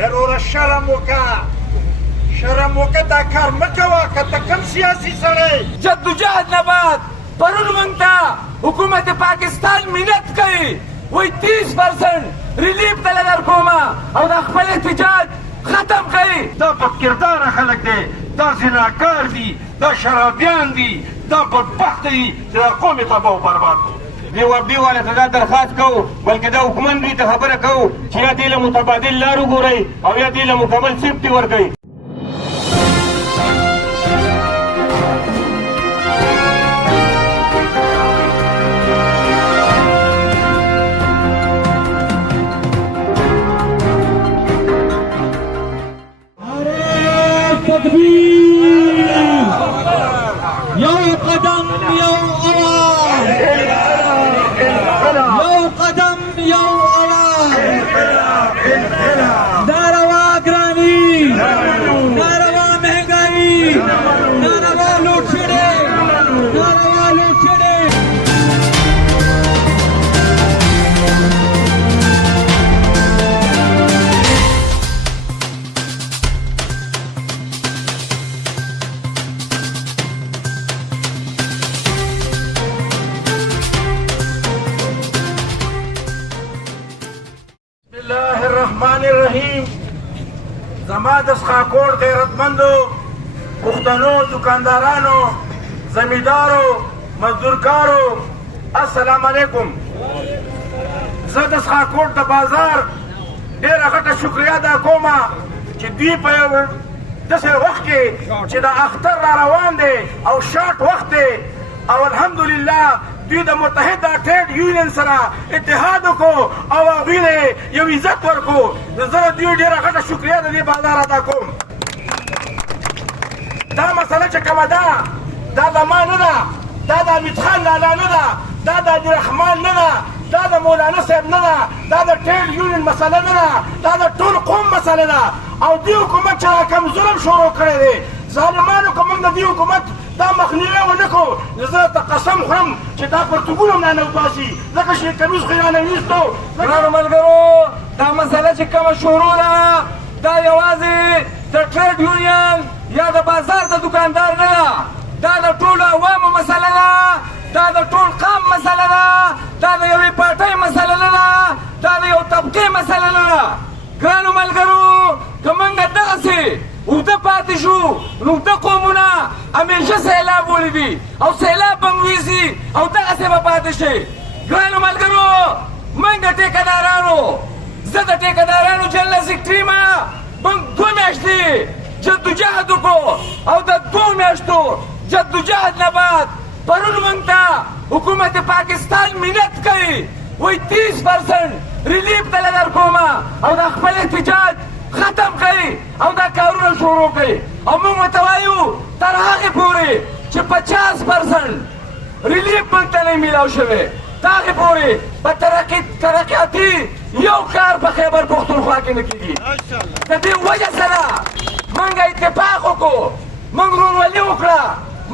ضروره شرم وکړه دا کار مه کوه که ته کوم سیاسي سړی جدوجہد نه بعد پرون موږ ته حکومت پاکستان منت کوي وایي 30% ریلیف دله درکومه او دا خپل احتجاج ختم کوي. دا بدکرداره خلک دی، دا زناکار دي، دا شرابیان دي، دا بدبخته دي چې دا قوم یې تباه و برباد کړو. وردی والا ته دا درخواست کوو بلکې دا حکومت دوی ته خبره کوو چې یا دې له متبادل لارو ګورئ او یا دې له مکمل سیفټي ورکوئ. یو قدم یو آواز، یو قدم یو آواز، ناروا گرانی، ناروا مہنگائی، ناروا لوٹ شڑے، ناروا لوٹ شڑے. الله الرحمن الرحیم. زما د څښاکوړ غیرتمندو پښتنو دکاندارانو زمیندارو مزدورکارو السلام علیکم. زه د څښاکوړ د بازار ډېره غټه شکریه ادا کومه چې دوی په یو داسې وخت کې چې د اختر را روان دی او شاټ وخت دی او الحمدلله دوی د متحده ټریډ یونین سره اتحاد وکړو او هغوی ته یو عزت ورکړو. زه د دوی ډېره غټه شکریه د دې بازار ادا کوم. دا مسله چې کومه ده دا د ما نه ده، دا د حمید خان لالا نه ده، دا د عبدالرحمن نه ده، دا د مولانا صاحب نه ده، دا د ټریډ یونین مسله نه ده، دا د ټول قوم مسله ده. او دې حکومت چې را کوم ظلم شروع کړی دی ظالمانو که موږ د دې حکومت دا مخنیوی ونه کړو زه ته قسم خورم چې دا پرتګونه هم رانه وباسي ځکه چې کمیس خو یې رانه ویستو. ګرانو ملګرو دا مسله چې کومه شروع ده دا یوازې د ټریډ یونین یا د بازار د دکاندار نه ده، دا د ټولو عوامو مسله ده، دا د ټول قام مسله ده، دا د یوې پارټۍ مسله نه ده، دا د یو طبقې مسله نه ده. ګرانو ملګرو که موږ دغسې اوږده پاتې شو نو اوږده قومونه همیشه سیلاب ولیدي او سیلاب به ویسي او دغسې به پاتې شي. ګرانو ملګرو موږ د ټیکهدارانو زه د ټیکهدارانو جنرال سیکرټري ما موږ 2 میاشتې جدوجهد وکړو او د 2 میاشتو جدوجهد نه بعد پرون موږ ته حکومت پاکستان منت کوي وایي 30% ریلیف دله درکومه او دا خپل احتجاج ختم کوي او دا کارونه شروع کوي او موږ ورته وایو تر هغې پورې چې 50% ریلیف موږ ته نه میلاو شوی تر هغې پورې په ترقیاتي یو کار په خیبر پښتونخوا کې نه کېږي. د دې وجه سره موږ اتفاق وکړو، موږ ورورولي وکړه،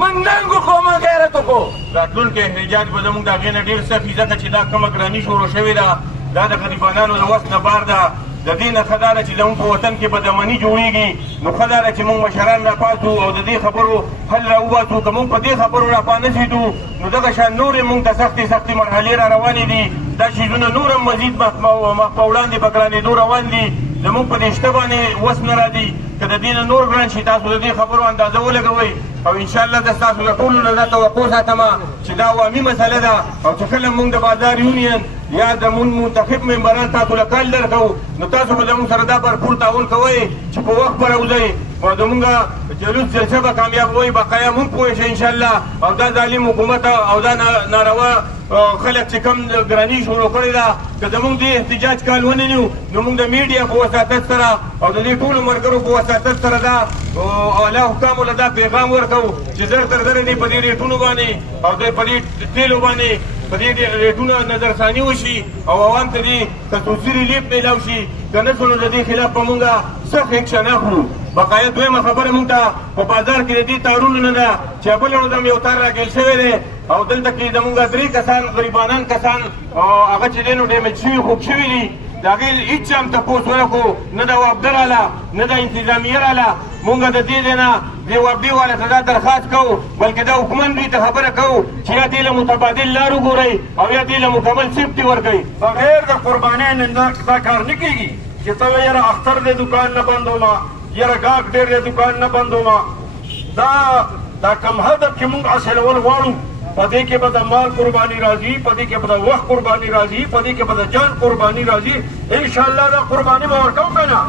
موږ ننګ وکړو، موږ غیرت وکړو. راتلونکی احتجاج به زموږ د هغې نه ډېر سخت وي ځکه چې دا کومه ګراني شروع شوې ده دا د غریبانانو د وس نه بار ده. د دې نه ښه دا ده چې زموږ په وطن کې بدامني جوړېږي نو ښه دا ده چې موږ مشران راپاڅو او د دې خبرو حل راوباسو. که موږ په دې خبرو راپانسېدو نو دغه شان نورې موږ ته سختې مرحلې را روانې دي. دا شیزونه نور هم مزید مخ په وړاندې په ګرانېدو روان دي. زموږ په دې شته باندې وس نه راځي که د دې نه نور ګران شي تاسو د دې خبرو اندازه ولګوئ او انشاءالله زه ستاسو له ټولو نه دا توقع ساتمه چې دا عوامي مسله ده او چې کله موږ د بازار یونین یا د منتخب ممبران تاسو له کال درکوو نو تاسو به زموږ سره دا بھرپور تعاون کوئ چې په وخت به راوځئ او زموږ جلوس جلسه به کامیابوئ بقایا موږ پوه شئ انشاءالله. او دا ظالم حکومت او دا ناروا خلک چې کوم ګراني شروع کړې ده که زموږ دې احتجاج کال ونیو نو موږ د میډیا په وساطت سره او د دې ټولو ملګرو په وساطت سره دا اعلی حکامو له دا پیغام ورکوو چې زر تر زره دې په دې ریټونو باندې او په دې تیلو باندې په دې ریټونو نظرثاني وشي او عوام ته دې خصوصي ریلیف میلاو شي. که نه شو نو د دې خلاف به موږ سخت اکشن اخلو. بقایا دویمه خبره مونږ ته په بازار کې د دې تارونو نه ده چې بله ورځ هم یو تار راګیل شوی دی او دلته کې زمونږ 3 کسان غریبانان کسان هغه چې دی نو ډیمیج شوي خوږ شوي دي د هغې هېڅ هم تپوس ونه کړو نه د وابده راله نه د انتظامیه راله مونږ د دې ځای نه دې وابدې والا ته دا درخواست کوو بلکې دا حکومت دوی ته خبره کوو چې یا دې له متبادل لار وګورئ او یا دې له مکمل سیفټي ورکوئ بغیر د قربانۍ نه دا کار نه کېږي چې ته یاره اختر دې دکان نه بندومه یاره ګاګ ډېر دې دکان نه بندومه دا کم هدف چې مونږ حاصلول غواړو په دې کې به د مال قرباني راځي په دې کې به د وخت قرباني راځي په دې کې به د جان قرباني راځي انشاءالله دا قرباني به ورکوو که نه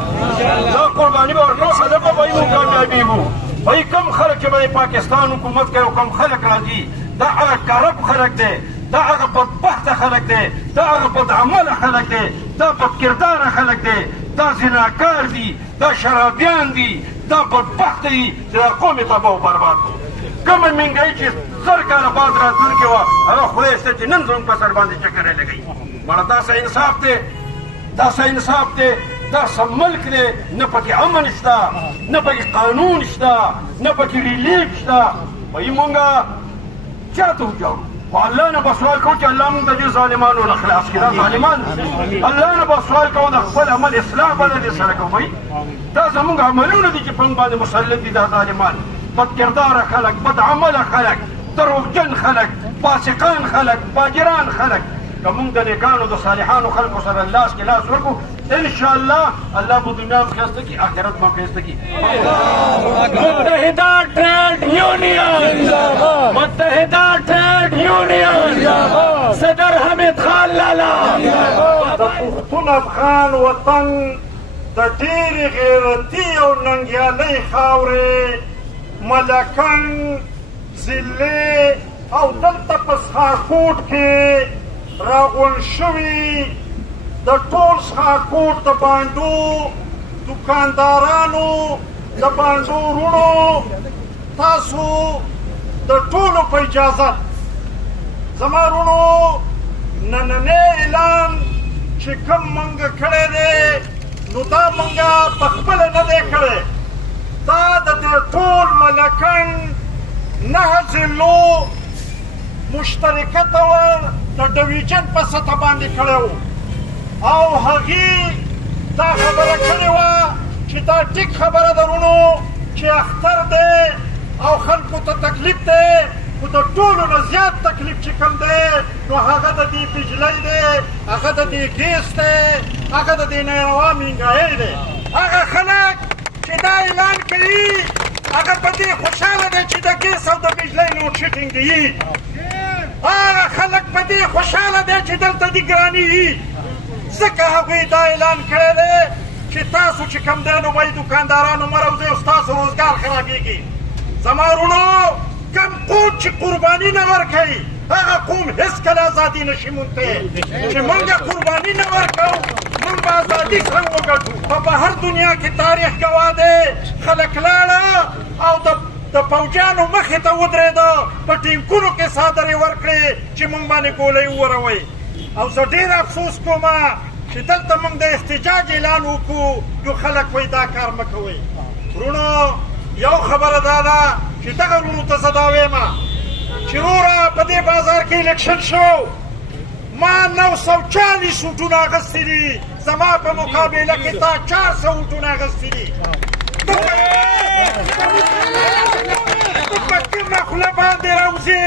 دا قرباني به ورکوو هدف به وایي مونږ کامیابېږو وایي کم خلک چې به د پاکستان حکومت کوي او کم خلک راځي دا هغه کرپ خلک دی دا هغه بدبخته خلک دی دا هغه بدعمله خلک دی دا بدکرداره خلک دی دا زناکار دي دا شرابیان دي دا بدبخته دي چې دا قوم یې تباه و برباد کړو کومه مهنګایي چې زر کاله بعد راتلونکې وه هغه خدای شته چې نن زموږ په سر باندې چکر یې لګوي مړه دا څه انصاف دی دا څه انصاف دی دا څه ملک دی نه پکې امن شته نه پکې قانون شته نه پکې ریلیف شته وایي مونږ چا ته وجاړو خو الله نه به سوال کوو چې الله مونږ د دې ظالمانو نه خلاص کړي دا ظالمان الله نه به سوال کوو د خپل عمل اصلاح به د دې سره کوو وایي دا زموږ عملونه دي چې په موږ باندې مسلط دي دا ظالمان بدکرداره خلک بدعمله خلک دروغجن خلک فاسقان خلک فاجران خلک که موږ د نیکانو د صالحانو خلکو سره لاس کې لاس ورکړو انشاءالله الله به دنیا هم ښایسته کړي آخرت به هم ښایسته کړي متحده ټریډ یونین متحده ټریډ یونین صدر حمید خان لالا د پښتون افغان وطن د ډېرې غیرتي او ننګیالۍ خاورې ملکن ضلع او دلته په سخاکوټ کې راغونډ شوي د ټول سخاکوټ د بانډو دکاندارانو د بانډو وروڼو تاسو د ټولو په اجازت زما وروڼو نننی اعلان چې کوم موږ کړی دی نو دا موږ په خپله نه دی کړی دا د دې ټول ملکن 9 ضلعو مشترکه ډول د ډویژن په سطح باندې کړی و او هغې دا خبره کړې وه چې دا ټیک خبره ده وروڼو چې اختر دی او خلکو ته تکلیف دی خو د ټولو نه زیات تکلیف چې کوم دی نو هغه د دې بجلۍ دی هغه د دې ګیس دی هغه د دې ناروا مهنګایۍ دی هغه خلک چې دا اعلان کوي هغه په دې خوشحاله دی چې د ګیس او د بجلۍ لوډ شیډینګ دی هغه خلک په دې خوشحاله دی چې دلته دې ګراني وي ځکه هغوی دا اعلان کړی دی چې تاسو چې کوم دی نو وایي دوکاندارانو مه راوځئ او ستاسو روزګار خرابېږي زما وروڼو کم قوم چې قرباني نه ورکوي هغه قوم هېڅکله ازادي نشي موندلی چې موږ قرباني نه ورکوو موږ به ازادي څنګه وګټو په بهر دنیا کې تاریخ ګواه دی خلک لاړه او د پوجانو مخې ته ودرېده په ټینکونو کې څادرې ورکړې چې موږ باندې ګولۍ ووروئ او زه ډېر افسوس کوم چې دلته موږ د احتجاج اعلان وکړو نو خلک وایي دا کار مه کوئ وروڼو یو خبره دا ده چې دغه وروڼو ته زه دا وایم چې وروره په دې بازار کې الیکشن شو ما 940 ووټونه اخیستي دي زما په مقابله کې تا 400 ووټونه اخیستي دي ته په کومه خوله باندې راوځې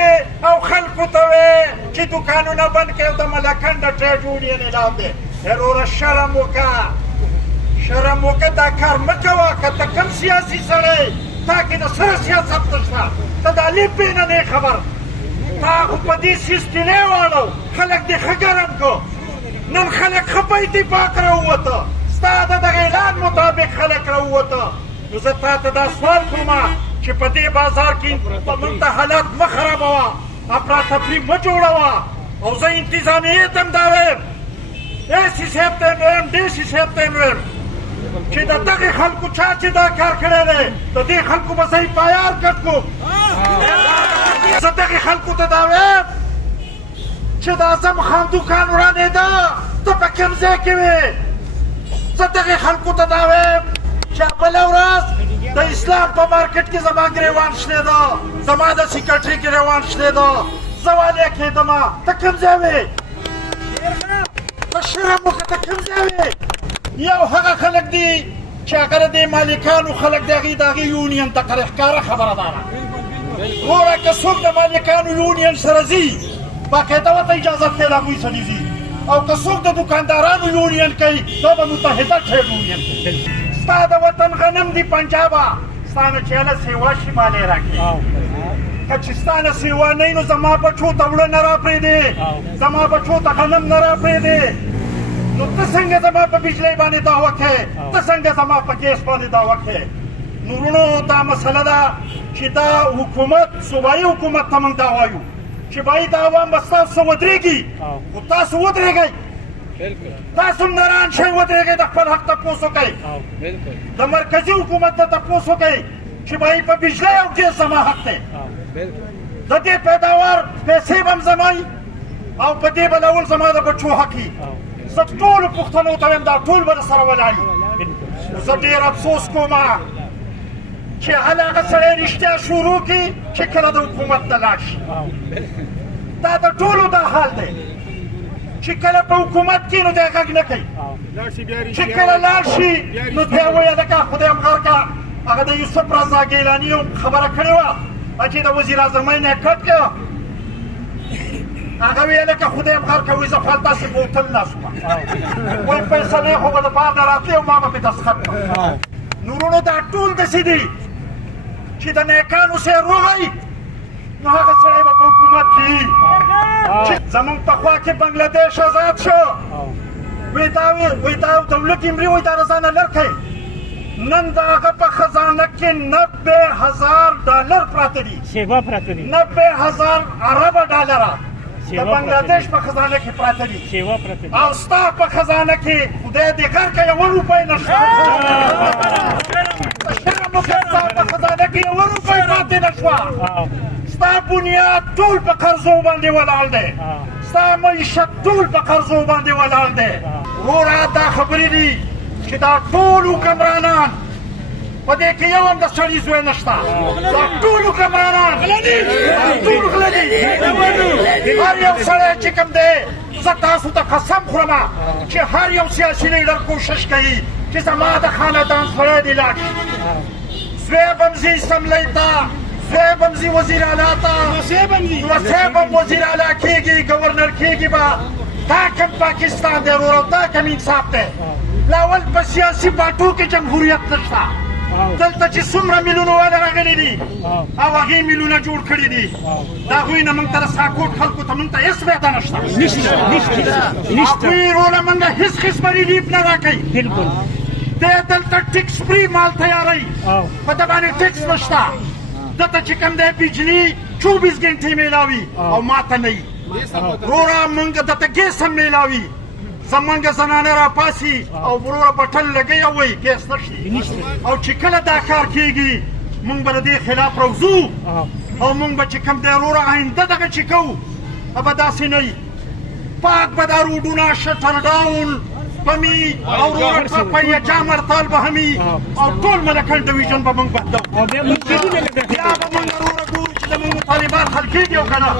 او خلکو ته وایې چې دوکانونه بند کړئ او د ملکن د ټریډ یونین اعلان دی وروره شرم وکړه شرم وکړه دا کار مه کوه که ته کوم سیاسي سړی تا کې د سره سیاست نشته ته د علي پېنه نه خبر تا خو په دې سیستینې واړو خلک دې ښه ګرم کړو نن خلک ښه په اتفاق راووته ستا د دغه اعلان مطابق خلک راووته نو زه تا ته دا سوال کوم چې په دې بازار کې موږ ته حالات مه خرابوه افراتفري مه جوړوه او زه انتظامیې ته هم دا وایم ایسي صاحب ته هم وایم ډیسي صاحب ته هم وایم چې د دغې خلکو چا چې دا کار کړی دی د دې خلکو به زه اف آی آر کټ کړم زه دغې خلکو ته دا وایم چې د اعظم خان دوکان ورانېده ته په کوم ځای کې وې زه دغې خلکو ته دا وایم چې بله ورځ د اسلام په مارکیټ کې زما ګریوان شلېده زما د سیکرټري ګریوان شلېده زه والې کېدمه ته کوم ځای وې ته شرم وکړه ته کوم ځای وې؟ یو هغه خلک دي چې هغه د مالکانو خلک د هغې یونین ته ښکاره خبره ده وروره که څوک د مالکانو یونین سره ځي باقاعده ورته اجازت دی د هغوی سره ځي او که څوک د دوکاندارانو یونین کوي دا به متحده ټریډ یونین کوي ستا د وطن غنم دي پنجابه ستا نه چې هله سیوا شي مالې راکړي که چې ستا نه سیوا نه وي نو زما بچو ته وړه نه راپرېږدې زما بچو ته غنم نه راپرېږدې نو ته څنګه زما په بجلۍ باندې دعوه کوې ته څنګه زما په ګیس باندې دعوه کوې نو وروڼو دا مسله ده چې دا حکومت صوبایي حکومت ته موږ دا وایو چې باید عوام به ستاسو ودرېږي خو تاسو ودرېږئ تاسو هم نران شئ ودرېږئ د خپل حق تپوس وکئ د مرکزي حکومت ته تپوس وکئ چې باید په بجلۍ او ګیس زما حق دی د دې پیداوار پیسې به هم زما او په دې به ډول زما د بچو حق وي زه ټولو پښتنو ته وایم دا ټول به سره ولاړ زه ډېر افسوس کوم چې هله هغه سړی رښتیا شروع کړي چې کله د حکومت ته لاړ شي دا د ټولو دا حال دی چې کله په حکومت کې نو دی غږ نه کوي چې کله لاړ شي نو دی وایي لکه خدای هم غر کړه هغه د یوسف رضا ګیلاني خبره کړې وه چې د وزیر اعظمۍ نه یې کټ کړه هغه ویله که خدای هم غر کوي زه فال داسې بوتل نه شوم وایي فیصلې خو به د بار نه راتلې او ما به پرې دستخط کړم نو وروڼو دا ټول داسې دي چې د نیکانو سره روغی نو هغه سړی به په حکومت کې وي چې زمونږ پخوا کې بنګلادیش آزاد شو وایي دا دولت امري وایي دا د ځانه لر کوي نن د هغه په خزانه کې 90,000 ډالر پراته دي 90,000 عربه ډالره د بنګلادیش په خزانه کې پراته دي او ستا په خزانه کې خدای دې غر که 1 روپۍ نشته شرم وکړه ستا په خزانه کې 1 روپۍ پاتې نه شوه ستا بنیاد ټول په قرضو باندې ولاړ دی ستا معیشت ټول په قرضو باندې ولاړ دی وروره دا خبرې دي چې دا ټول حکمرانان په دې کې یو هم د سړي زوی نشته دا ټول حکمرانان ټول غله دي هر یو سړی چې کوم دی زه تاسو ته قسم خورم چې هر یو سیاسي لیډر کوشش کوي چې زما د خاندان سړی دې لاړ شي زوی به هم ځي اسمبلۍ ته زوی به هم ځي وزیر اعلی ته لمسی به هم وزیر اعلی کېږي ګورنر کېږي به دا کوم پاکستان دی وروره دا کوم انصاف دی لاول په سیاسي پارټو کې جمهوریت نشته دلته چې څومره میلیونو والا راغلي دي او هغې میلیونه جوړ کړي دي د هغوی نه موږ ته د ساکوټ خلکو ته موږ ته هېڅ فایده نشته هغوی وروره موږ هېڅ قسمه ریلیف نه راکوي دی دلته ټکس فری مال تیاروي په ده باندې ټکس نشته دته چې کوم دی بجلي 24 ګنټې میلاوي او ماته نه وي وروره موږ دته ګیس هم میلاوي زمونږ زنانه راپاسي او وروره بټن لګوي او وایي ګیس نشته او چې کله دا کار کېږي موږ به د دې خلاف راوځو او موږ به چې کوم دی وروره آینده دغه چې کوو به داسې نه وي پاک به دا روډونه شټر ډاون به وي او وروره پپیه جامرتال به هم وي او ټول ملکن ډویژن به موږ بندوو بیا به موږ وروره ګورو چې زموږ طالبان حل کېږي او که نه